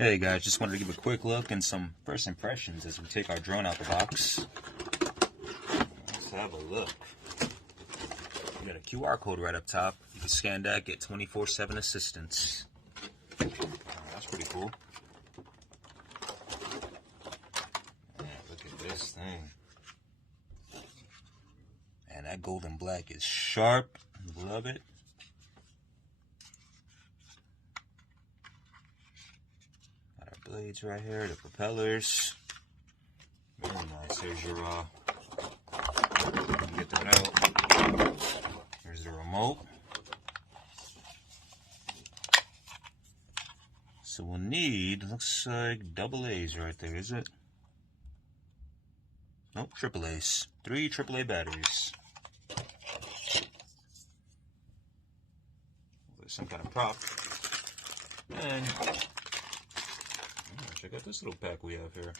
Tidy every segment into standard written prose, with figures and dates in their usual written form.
Hey guys, just wanted to give a quick look and some first impressions as we take our drone out the box. Let's have a look. We got a QR code right up top. You can scan that, get 24/7 assistance. That's pretty cool. Man, look at this thing. And that gold and black is sharp. Love it. Got our blades right here, the propellers. Very nice. There's your get that out. There's the remote. So we'll need, looks like double A's right there, is it? Nope, triple A's. 3 AAA batteries. With some kind of prop. And check out this little pack we have here.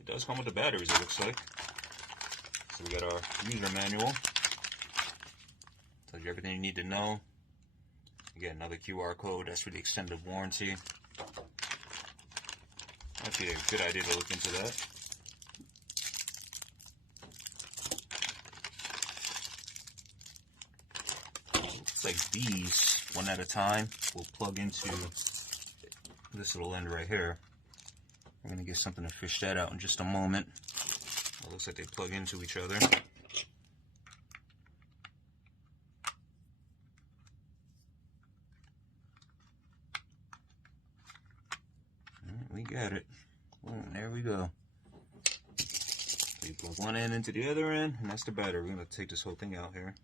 It does come with the batteries, it looks like. So we got our user manual. Tells you everything you need to know. You get another QR code, that's for the extended warranty. Actually, a good idea to look into that. Looks like these, one at a time, will plug into this little end right here. We're going to get something to fish that out in just a moment. It looks like they plug into each other. We got it. Boom, there we go. So you plug one end into the other end, and that's the battery. We're going to take this whole thing out here.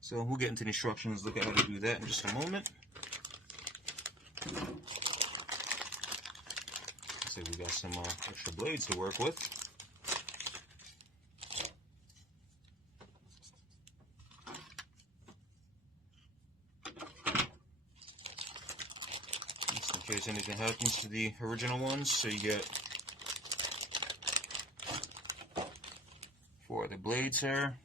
So we'll get into the instructions, look at how to do that in just a moment. So we got some extra blades to work with. Just in case anything happens to the original ones, so you get 4 of the blades here.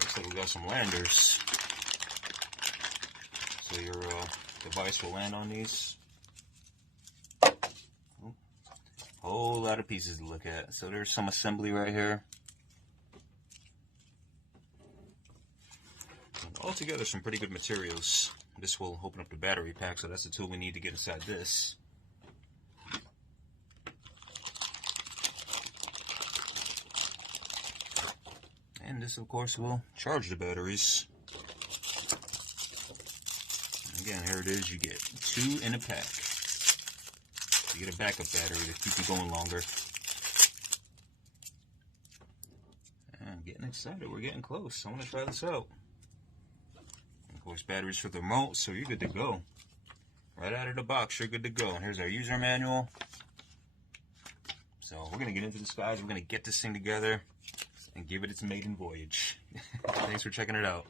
Looks like we got some landers. So your device will land on these. Whole lot of pieces to look at. So there's some assembly right here. And altogether, some pretty good materials. This will open up the battery pack, so that's the tool we need to get inside this. And this, of course, will charge the batteries. Again, here it is. You get 2 in a pack. You get a backup battery to keep you going longer. And I'm getting excited. We're getting close. I want to try this out. And of course, batteries for the remote, so you're good to go. Right out of the box, you're good to go. And here's our user manual. So we're going to get into this, guys. We're going to get this thing together and give it its maiden voyage. Thanks for checking it out.